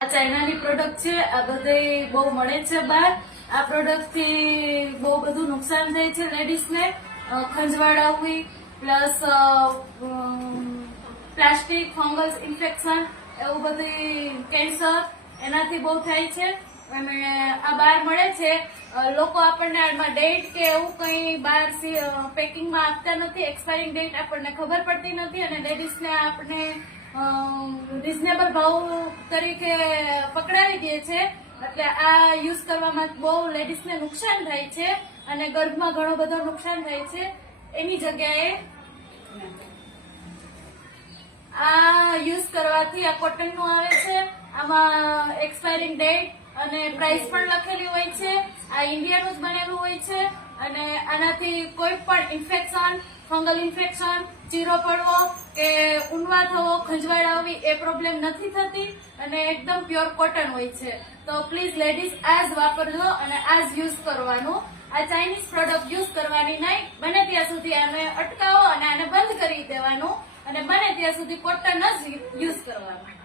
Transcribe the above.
આ ચાઇનાની પ્રોડક્ટ છે. આ બધી બહુ મળે છે બહાર. આ પ્રોડક્ટ થી બહુ બધું નુકસાન થાય છે લેડીઝને. ખંજવાળ આવવી પ્લસ પ્લાસ્ટિક ફંગસ ઇન્ફેક્શન એવું બધી કેન્સર એનાથી બહુ થાય છે. અને આ બહાર મળે છે. લોકો આપણને આમાં ડેટ કે એવું કઈ બહાર પેકિંગમાં આપતા નથી. એક્સપાયરિંગ ડેટ આપણને ખબર પડતી નથી અને લેડીઝને આપણે રીઝનેબલ ભાવ તરીકે પકડાવી દે છે. એટલે આ યુઝ કરવામાં બહુ લેડીઝને નુકસાન થાય છે અને ગર્ભમાં ઘણો બધો નુકસાન થાય છે. એની જગ્યાએ આ યુઝ કરવાથી આ કોટન નું આવે છે. આમાં એક્સપાયરિંગ ડેટ અને પ્રાઇસ પણ લખેલી હોય છે. આ ઇન્ડિયાનું જ બનેલું હોય છે અને આનાથી કોઈ પણ ઇન્ફેક્શન, ફંગલ ઇન્ફેક્શન, ચીરો પડવો કે ઊંડવા થવો, ખંજવાળ આવવી એ પ્રોબ્લેમ નથી થતી અને એકદમ પ્યોર કોટન હોય છે. તો પ્લીઝ લેડીઝ આ જ વાપરજો અને આ જ યુઝ કરવાનું. આ ચાઇનીઝ પ્રોડક્ટ યુઝ કરવાની નહીં. બને ત્યાં સુધી આને અટકાવો અને આને બંધ કરી દેવાનું અને બને ત્યાં સુધી કોટન જ યુઝ કરવાનું.